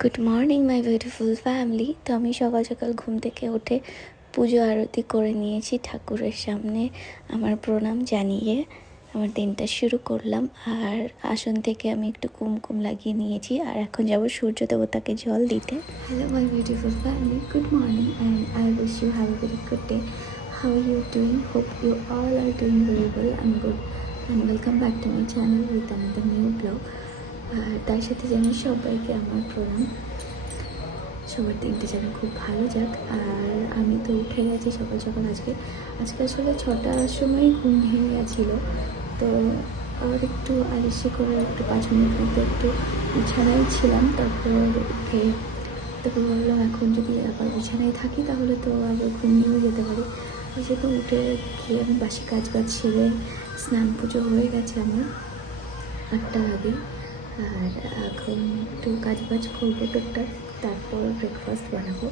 Good morning my beautiful family তো আমি সকাল সকাল ঘুম থেকে উঠে পুজো আরতি করে নিয়েছি ঠাকুরের সামনে আমার প্রণাম জানিয়ে। আমার দিনটা শুরু করলাম আর আসন থেকে আমি একটু কুমকুম লাগিয়ে নিয়েছি আর এখন যাব সূর্য দেবতাকে জল দিতে। Hello my beautiful family good morning and I wish you have a very good day how you doing hope you all are doing very well and good and welcome back to my channel with আমাদের new blog আর তার সাথে জানি সবাইকে আমার প্রণাম। সবার দিনটা যেন খুব ভালো যাক। আর আমি তো উঠে গেছি সকাল সকাল আজকে। আজকে আসলে ছটার সময় ঘুম ভেঙে গেছিল। তো আর একটু আলিসে করে একটু পাঁচ মিনিট মতো একটু বিছানায় ছিলাম। তারপর উঠে তারপর ভাবলাম, এখন যদি আবার বিছানায় থাকি তাহলে তো আবার ঘুমিয়েও যেতে পারি। ওই জন্য উঠে গিয়ে আমি বাসি কাজ বাজ ছেড়ে স্নান পুজো হয়ে গেছে আমার আটটার আগে। আর এখন একটু কাজ বাজ করব টুকটাক, তারপর ব্রেকফাস্ট বানাবো।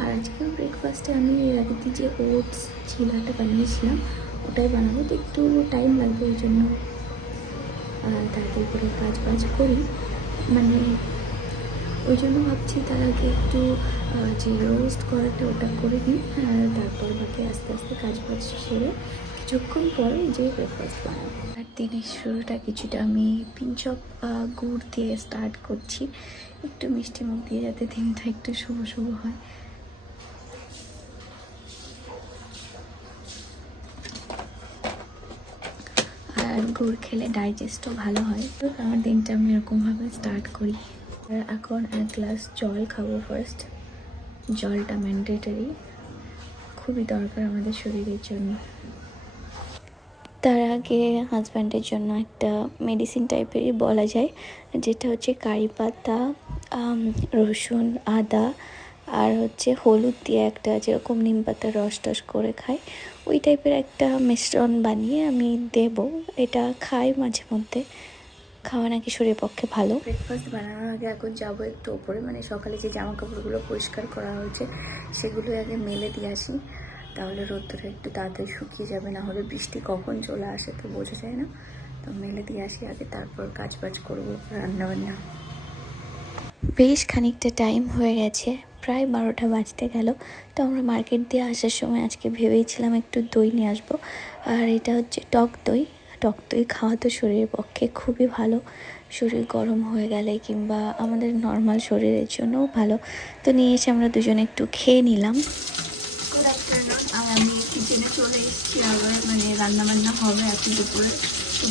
আর আজকেও ব্রেকফাস্টে আমি রাতে যে ওটস ছিলাটা বানিয়েছিলাম, ওটাই বানাবো। তো একটু টাইম লাগবে ওই জন্য। তাড়াতাড়ি করে কাজ বাজ করি। মানে ওই জন্য ভাবছি তার আগে একটু যে রোস্ট করাটা ওটা করে দিই, আর তারপর বাকি আস্তে আস্তে কাজ বাজ সেরে কিছুক্ষণ পরে যে ব্রেকফাস্ট বানাবো। আর দিনের শুরুটা কিছুটা আমি পিঞ্চ গুড় দিয়ে স্টার্ট করছি। একটু মিষ্টি মুখ দিয়ে যাতে দিনটা একটু শুভ শুভ হয়। আর গুড় খেলে ডাইজেস্টও ভালো হয়। তো আমার দিনটা আমি এরকমভাবে স্টার্ট করি। আর এখন এক গ্লাস জল খাব ফার্স্ট জলটা ম্যান্ডেটরি খুবই দরকার আমাদের শরীরের জন্য। তার আগে হাজব্যান্ডের জন্য একটা মেডিসিন টাইপেরই বলা যায়, যেটা হচ্ছে কারি পাতা রসুন, আদা আর হচ্ছে হলুদ দিয়ে একটা যেরকম নিম পাতার রস টস করে খায় ওই টাইপের একটা মিশ্রণ বানিয়ে আমি দেব। এটা খাই মাঝে মধ্যে। খাওয়া নাকি শরীরের পক্ষে ভালো? ব্রেকফাস্ট বানানোর আগে এখন যাব একটু ওপরে মানে সকালে যে জামা কাপড়গুলো পরিষ্কার করা হয়েছে সেগুলো আগে মেলে দিয়ে আসি। তাহলে রোদ্দুরে একটু তাড়াতাড়ি শুকিয়ে যাবে না হলে বৃষ্টি কখন চলে আসে তো বোঝা যায় না। তো মেলে দিয়ে আসি আগে তারপর কাজ বাজ করব রান্না বান্না বেশ খানিকটা টাইম হয়ে গেছে প্রায় বারোটা বাজতে গেল। তো আমরা মার্কেট দিয়ে আসার সময় আজকে ভেবেইছিলাম একটু দই নিয়ে আসব। আর এটা হচ্ছে টক দই। টক দই খাওয়া তো শরীরের পক্ষে খুবই ভালো। শরীর গরম হয়ে গেলে কিংবা আমাদের নর্মাল শরীরের জন্যও ভালো। তো নিয়ে এসে আমরা দুজনে একটু খেয়ে নিলাম। আমি কিচেনে চলে এসেছি আবার মানে রান্না বান্না হবে এখন দুপুরে।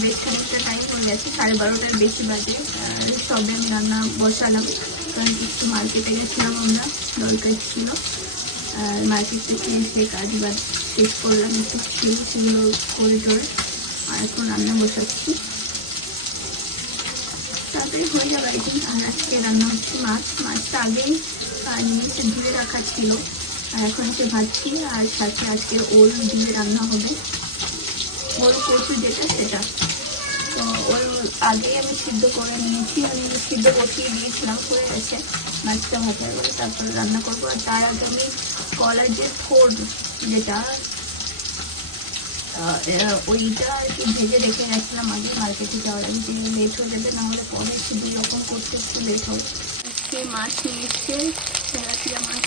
বেশ খানিকটা টাইম হয়ে গেছে, সাড়ে বারোটার বেশি বাজে। আর সবে আমি রান্না বসালাম, কারণ একটু মার্কেটে গেছিলাম আমরা, দরকার ছিল। আর মার্কেট থেকে এসে কাজ বাজ শেষ করলাম, একটু ছিল, সেগুলো করে টোরে এখন রান্না বসাচ্ছি। তারপরে হয়ে যাবে আর কি আজকে রান্না হচ্ছে মাছ। মাছটা আগেই আহ, নিয়ে ধুয়ে রাখা ছিল। আর এখন এসে ভাজছি আর সাথে আজকে ওল দিয়ে রান্না হবে। ওল কচু যেটা সেটা। তো ওল আগে আমি সিদ্ধ করে নিয়েছি। আমি সিদ্ধ বসিয়ে দিয়েছিলাম হয়ে গেছে। মাছটা ভাজা হয়ে গেলে তারপরে রান্না করব। আর তার আগে আমি কলার যে ফোর যেটা ওইটা আর কি ভেজে রেখে গেছিলাম আগে, মার্কেটে যাওয়ার আগে লেট হয়ে যাবে, না হলে পরে একটু দুই রকম করতে একটু লেট হবে। আজকে মাছ নিয়ে এসছে তেলাপিয়া মাছ।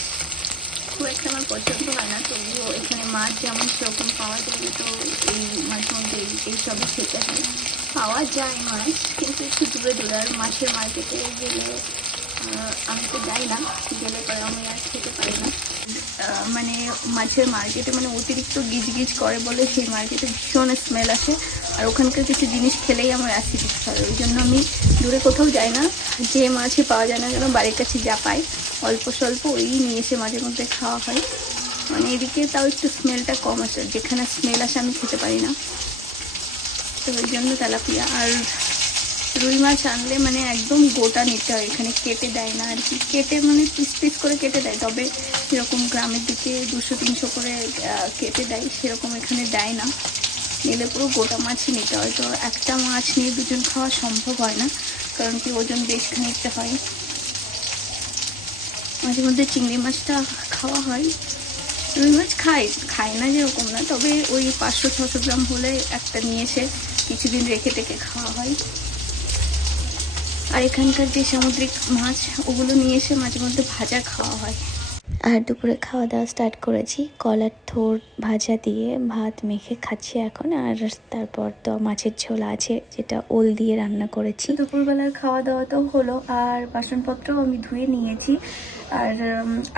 খুব একটা আমার পছন্দ হয় না, তবুও এখানে মাছ যেমন সেরকম পাওয়া যাবে তো এই মাঝে মধ্যে এই- এইসবই খেতে হয়। পাওয়া যায় মাছ, কিন্তু একটু দূরে দূরে, আর মাছের মার্কেটে গেলে আমি তো যাই না, গেলে পরে আমি আর খেতে পারি না। মানে মাছের মার্কেটে মানে অতিরিক্ত গিজ গিজ করে বলে সেই মার্কেটে ভীষণ স্মেল আসে। আর ওখানকার কিছু জিনিস খেলেই আমার অ্যাসিডিটি হয়, ওই জন্য আমি দূরে কোথাও যাই না। যে মাছই পাওয়া যায় না কেন, বাড়ির কাছে যা পাই, অল্প স্বল্প ওই নিয়ে এসে মাঝে মধ্যে খাওয়া হয়। মানে এদিকে তাও একটু স্মেলটা কম আসে, যেখানে স্মেল আসে আমি খেতে পারি না। তো ওই জন্য তেলাপিয়া। আর রুই মাছ আনলে মানে একদম গোটা নিতে হয়, এখানে কেটে দেয় না আর কি। কেটে মানে পিস পিস করে কেটে দেয়, তবে যেরকম গ্রামের দিকে দুশো, তিনশো করে কেটে দেয়, সেরকম এখানে দেয় না। নিলে পুরো গোটা মাছই নিতে হয়, তো একটা মাছ নিয়ে দুজন খাওয়া সম্ভব হয় না, কারণ কি ওজন বেশ খানিকটা হয়। মাঝে মধ্যে চিংড়ি মাছটা খাওয়া হয়। রুই মাছ খাই খাই না যেরকম না, তবে ওই পাঁচশো, ছশো গ্রাম হলে একটা নিয়ে এসে কিছুদিন রেখে টেকে খাওয়া হয়। আর এখানকার যে সামুদ্রিক মাছ ওগুলো নিয়ে এসে মাঝে মধ্যে ভাজা খাওয়া হয়। আর দুপুরে খাওয়া দাওয়া স্টার্ট করেছি। কলার থোর ভাজা দিয়ে ভাত মেখে খাচ্ছি এখন। আর তারপর তো মাছের ঝোল আছে যেটা ওল দিয়ে রান্না করেছি। দুপুরবেলার খাওয়া দাওয়া তো হলো আর বাসনপত্রও আমি ধুয়ে নিয়েছি। আর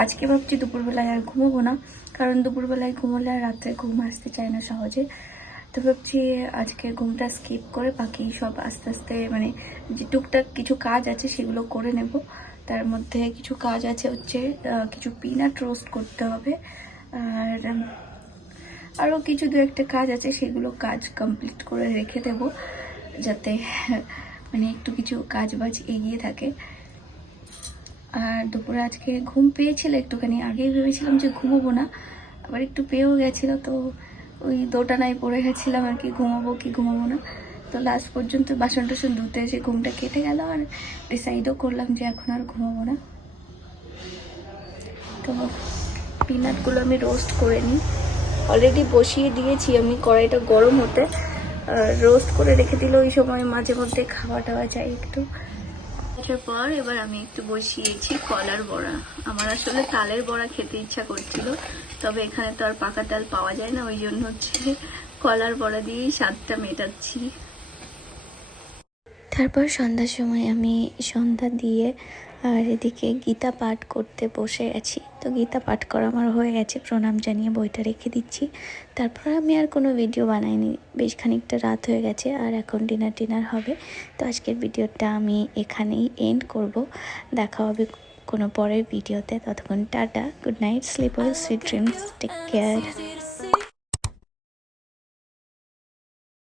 আজকে ভাবছি দুপুরবেলায় আর ঘুমোবো না কারণ দুপুরবেলায় ঘুমোলে আর রাত্রে ঘুম আসতে চায় না সহজে। তো ভাবছি আজকে ঘুমটা স্কিপ করে বাকি সব আস্তে আস্তে মানে যে টুকটাক কিছু কাজ আছে সেগুলো করে নেব। তার মধ্যে কিছু কাজ আছে হচ্ছে কিছু পিনাট রোস্ট করতে হবে। আর আরও কিছু দু একটা কাজ আছে সেগুলো কাজ কমপ্লিট করে রেখে দেব যাতে মানে একটু কিছু কাজ বাজ এগিয়ে থাকে। আর দুপুরে আজকে ঘুম পেয়েছিল একটুখানি, আগেই ভেবেছিলাম যে ঘুমোবো না, আবার একটু পেয়েও গেছিল তো ওই দোটানায় পড়ে গেছিলাম আর কি, ঘুমাবো কি ঘুমাবো না। তো লাস্ট পর্যন্ত বাসন টাসন ধুতে এসে ঘুমটা কেটে গেল আর ডিসাইডও করলাম যে এখন আর ঘুমাবো না। তো পিনাটগুলো আমি রোস্ট করে নিই। অলরেডি বসিয়ে দিয়েছি আমি, কড়াইটা গরম হতে। আর রোস্ট করে রেখে দিলে ওই সময় মাঝে মধ্যে খাওয়া টাওয়া যায় একটু। আসার পর এবার আমি একটু বসিয়েছি কলার বড়া। আমার আসলে তালের বড়া খেতে ইচ্ছা করছিল, তবে এখানে তো আর পাকা তাল পাওয়া যায় না, ওই জন্য হচ্ছে কলার বড়া দিয়েই স্বাদটা মেটাচ্ছি। তারপর সন্ধ্যার সময় আমি সন্ধ্যা দিয়ে, আর এদিকে গীতা পাঠ করতে বসে গেছি তো গীতা পাঠ করা আমার হয়ে গেছে, প্রণাম জানিয়ে বইটা রেখে দিচ্ছি। তারপর আমি আর কোনো ভিডিও বানাইনি, বেশ খানিকটা রাত হয়ে গেছে আর এখন ডিনার টিনার হবে। তো আজকের ভিডিওটা আমি এখানেই এন্ড করব। দেখা হবে কোনো পরের ভিডিওতে। ততক্ষণ ta-ta, good night sleep sweet dreams take care